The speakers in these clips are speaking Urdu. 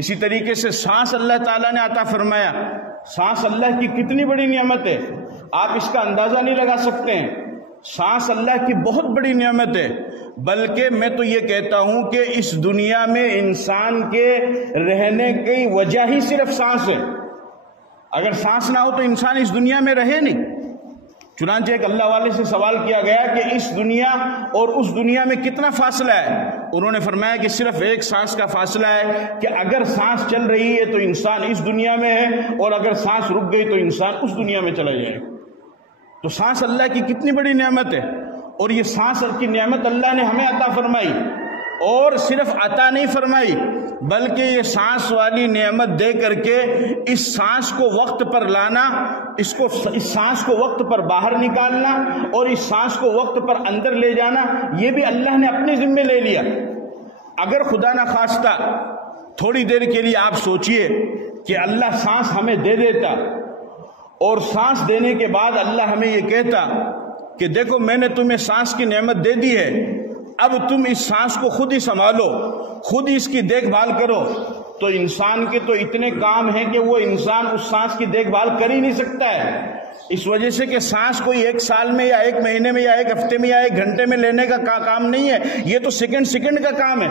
اسی طریقے سے سانس اللہ تعالیٰ نے عطا فرمایا. سانس اللہ کی کتنی بڑی نعمت ہے، آپ اس کا اندازہ نہیں لگا سکتے ہیں. سانس اللہ کی بہت بڑی نعمت ہے. بلکہ میں تو یہ کہتا ہوں کہ اس دنیا میں انسان کے رہنے کی وجہ ہی صرف سانس ہے. اگر سانس نہ ہو تو انسان اس دنیا میں رہے نہیں. چنانچہ ایک اللہ والے سے سوال کیا گیا کہ اس دنیا اور اس دنیا میں کتنا فاصلہ ہے؟ انہوں نے فرمایا کہ صرف ایک سانس کا فاصلہ ہے کہ اگر سانس چل رہی ہے تو انسان اس دنیا میں ہے، اور اگر سانس رک گئی تو انسان اس دنیا میں چلا جائے. تو سانس اللہ کی کتنی بڑی نعمت ہے، اور یہ سانس کی نعمت اللہ نے ہمیں عطا فرمائی. اور صرف عطا نہیں فرمائی بلکہ یہ سانس والی نعمت دے کر کے اس سانس کو وقت پر لانا، اس سانس کو وقت پر باہر نکالنا اور اس سانس کو وقت پر اندر لے جانا، یہ بھی اللہ نے اپنے ذمے لے لیا. اگر خدا نہ خواستہ تھوڑی دیر کے لیے آپ سوچئے کہ اللہ سانس ہمیں دے دیتا، اور سانس دینے کے بعد اللہ ہمیں یہ کہتا کہ دیکھو میں نے تمہیں سانس کی نعمت دے دی ہے، اب تم اس سانس کو خود ہی سنبھالو، خود ہی اس کی دیکھ بھال کرو. تو انسان کے تو اتنے کام ہیں کہ وہ انسان اس سانس کی دیکھ بھال کر ہی نہیں سکتا ہے. اس وجہ سے کہ سانس کوئی ایک سال میں یا ایک مہینے میں یا ایک ہفتے میں یا ایک گھنٹے میں لینے کا کام نہیں ہے. یہ تو سیکنڈ کا کام ہے.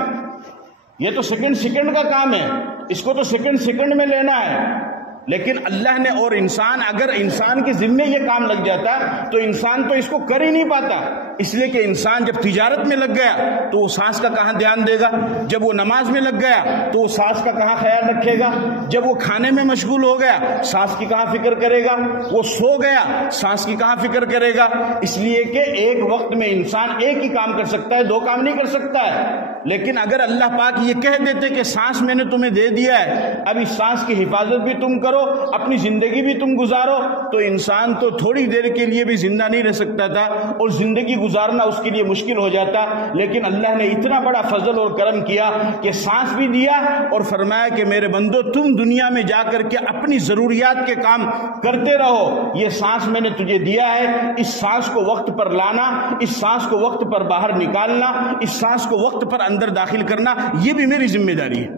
یہ تو سیکنڈ کا کام ہے. اس کو تو سیکنڈ میں لینا ہے. لیکن اللہ نے اور انسان، اگر انسان کے ذمے یہ کام لگ جاتا تو انسان تو اس کو کر ہی نہیں پاتا. اس لیے کہ انسان جب تجارت میں لگ گیا تو وہ سانس کا کہاں دھیان دے گا، جب وہ نماز میں لگ گیا تو وہ سانس کا کہاں خیال رکھے گا، جب وہ کھانے میں مشغول ہو گیا سانس کی کہاں فکر کرے گا، وہ سو گیا سانس کی کہاں فکر کرے گا. اس لیے کہ ایک وقت میں انسان ایک ہی کام کر سکتا ہے، دو کام نہیں کر سکتا ہے. لیکن اگر اللہ پاک یہ کہہ دیتے کہ سانس میں نے تمہیں دے دیا ہے، اب اس سانس کی حفاظت بھی تم کرو، اپنی زندگی بھی تم گزارو، تو انسان تو تھوڑی دیر کے لیے بھی زندہ نہیں رہ سکتا تھا اور زندگی گزارنا اس کے لیے مشکل ہو جاتا. لیکن اللہ نے اتنا بڑا فضل اور کرم کیا کہ سانس بھی دیا اور فرمایا کہ میرے بندو تم دنیا میں جا کر کے اپنی ضروریات کے کام کرتے رہو. یہ سانس میں نے تجھے دیا ہے، اس سانس کو وقت پر لانا، اس سانس کو وقت پر باہر نکالنا، اس سانس کو وقت پر اندر داخل کرنا، یہ بھی میری ذمہ داری ہے.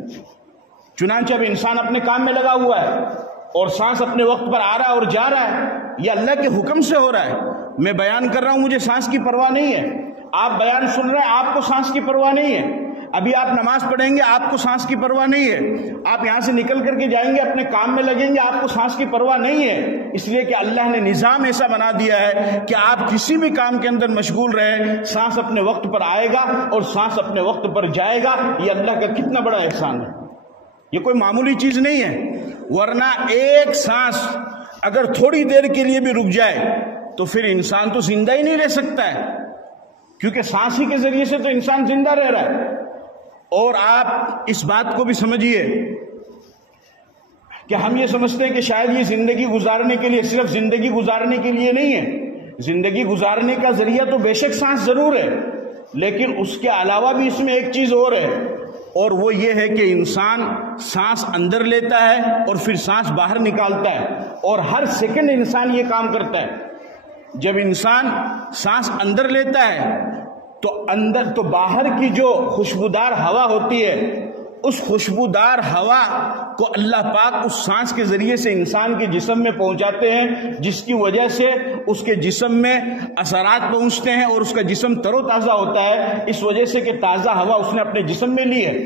چنانچہ اب انسان اپنے کام میں لگا ہوا ہے اور سانس اپنے وقت پر آ رہا ہے اور جا رہا ہے. یہ اللہ کے حکم سے ہو رہا ہے. میں بیان کر رہا ہوں، مجھے سانس کی پرواہ نہیں ہے. آپ بیان سن رہے ہیں، آپ کو سانس کی پرواہ نہیں ہے. ابھی آپ نماز پڑھیں گے، آپ کو سانس کی پرواہ نہیں ہے. آپ یہاں سے نکل کر کے جائیں گے، اپنے کام میں لگیں گے، آپ کو سانس کی پرواہ نہیں ہے. اس لیے کہ اللہ نے نظام ایسا بنا دیا ہے کہ آپ کسی بھی کام کے اندر مشغول رہیں، سانس اپنے وقت پر آئے گا اور سانس اپنے وقت پر جائے گا. یہ اللہ کا کتنا بڑا احسان ہے. یہ کوئی معمولی چیز نہیں ہے. ورنہ ایک سانس اگر تھوڑی دیر کے لیے بھی رک جائے تو پھر انسان تو زندہ ہی نہیں رہ سکتا ہے، کیونکہ سانس ہی کے ذریعے سے تو انسان زندہ رہ رہا ہے. اور آپ اس بات کو بھی سمجھیے کہ ہم یہ سمجھتے ہیں کہ شاید یہ زندگی گزارنے کے لیے، صرف زندگی گزارنے کے لیے نہیں ہے. زندگی گزارنے کا ذریعہ تو بے شک سانس ضرور ہے، لیکن اس کے علاوہ بھی اس میں ایک چیز اور ہے، اور وہ یہ ہے کہ انسان سانس اندر لیتا ہے اور پھر سانس باہر نکالتا ہے، اور ہر سیکنڈ انسان یہ کام کرتا ہے. جب انسان سانس اندر لیتا ہے تو باہر کی جو خوشبودار ہوا ہوتی ہے، اس خوشبودار ہوا کو اللہ پاک اس سانس کے ذریعے سے انسان کے جسم میں پہنچاتے ہیں، جس کی وجہ سے اس کے جسم میں اثرات پہنچتے ہیں اور اس کا جسم تر و تازہ ہوتا ہے، اس وجہ سے کہ تازہ ہوا اس نے اپنے جسم میں لی ہے.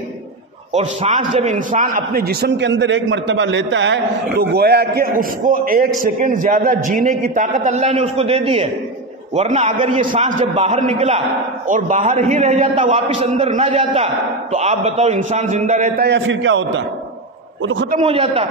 اور سانس جب انسان اپنے جسم کے اندر ایک مرتبہ لیتا ہے تو گویا کہ اس کو ایک سیکنڈ زیادہ جینے کی طاقت اللہ نے اس کو دے دی ہے. ورنہ اگر یہ سانس جب باہر نکلا اور باہر ہی رہ جاتا، واپس اندر نہ جاتا، تو آپ بتاؤ انسان زندہ رہتا یا پھر کیا ہوتا؟ وہ تو ختم ہو جاتا.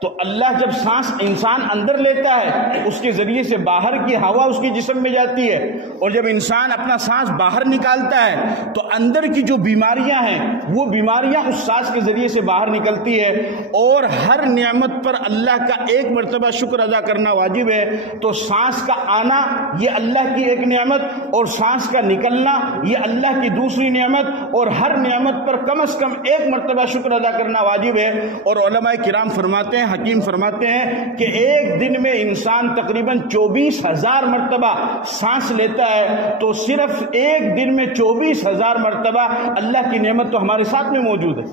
تو اللہ جب سانس انسان اندر لیتا ہے، اس کے ذریعے سے باہر کی ہوا اس کے جسم میں جاتی ہے، اور جب انسان اپنا سانس باہر نکالتا ہے تو اندر کی جو بیماریاں ہیں وہ بیماریاں اس سانس کے ذریعے سے باہر نکلتی ہے. اور ہر نعمت پر اللہ کا ایک مرتبہ شکر ادا کرنا واجب ہے. تو سانس کا آنا یہ اللہ کی ایک نعمت، اور سانس کا نکلنا یہ اللہ کی دوسری نعمت، اور ہر نعمت پر کم از کم ایک مرتبہ شکر ادا کرنا واجب ہے. اور علماء کرام فرماتے ہیں، حکیم فرماتے ہیں کہ ایک دن میں انسان تقریباً 24,000 مرتبہ سانس لیتا ہے. تو صرف ایک دن میں 24,000 مرتبہ اللہ کی نعمت تو ہمارے ساتھ میں موجود ہے.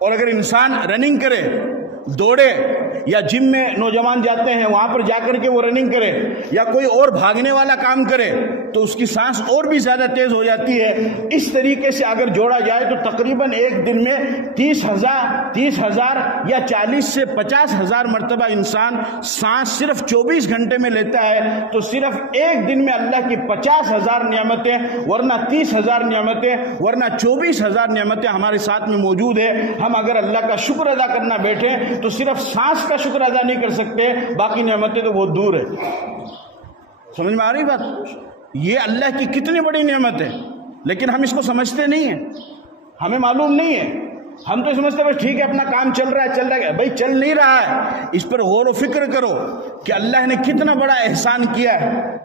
اور اگر انسان رننگ کرے، دوڑے، یا جم میں نوجوان جاتے ہیں وہاں پر جا کر کے وہ رننگ کرے، یا کوئی اور بھاگنے والا کام کرے، تو اس کی سانس اور بھی زیادہ تیز ہو جاتی ہے۔ اس طریقے سے اگر جوڑا جائے تو تقریباً ایک دن میں 30,000 یا 40 سے 50,000 مرتبہ انسان سانس صرف 24 گھنٹے میں لیتا ہے، تو صرف ایک دن میں اللہ کی 50,000 نعمتیں، ورنہ 30,000 نعمتیں، ورنہ 24,000 نعمتیں ہمارے ساتھ میں موجود ہے۔ ہم اگر اللہ کا شکر ادا کرنا بیٹھیں تو صرف سانس کا شکر ادا نہیں کر سکتے، باقی نعمتیں تو بہت دور ہے۔ سمجھ میں آ رہی بات؟ یہ اللہ کی کتنی بڑی نعمت ہے، لیکن ہم اس کو سمجھتے نہیں ہیں، ہمیں معلوم نہیں ہے۔ ہم تو سمجھتے بس ٹھیک ہے اپنا کام چل رہا ہے، بھائی چل نہیں رہا ہے، اس پر غور و فکر کرو کہ اللہ نے کتنا بڑا احسان کیا ہے۔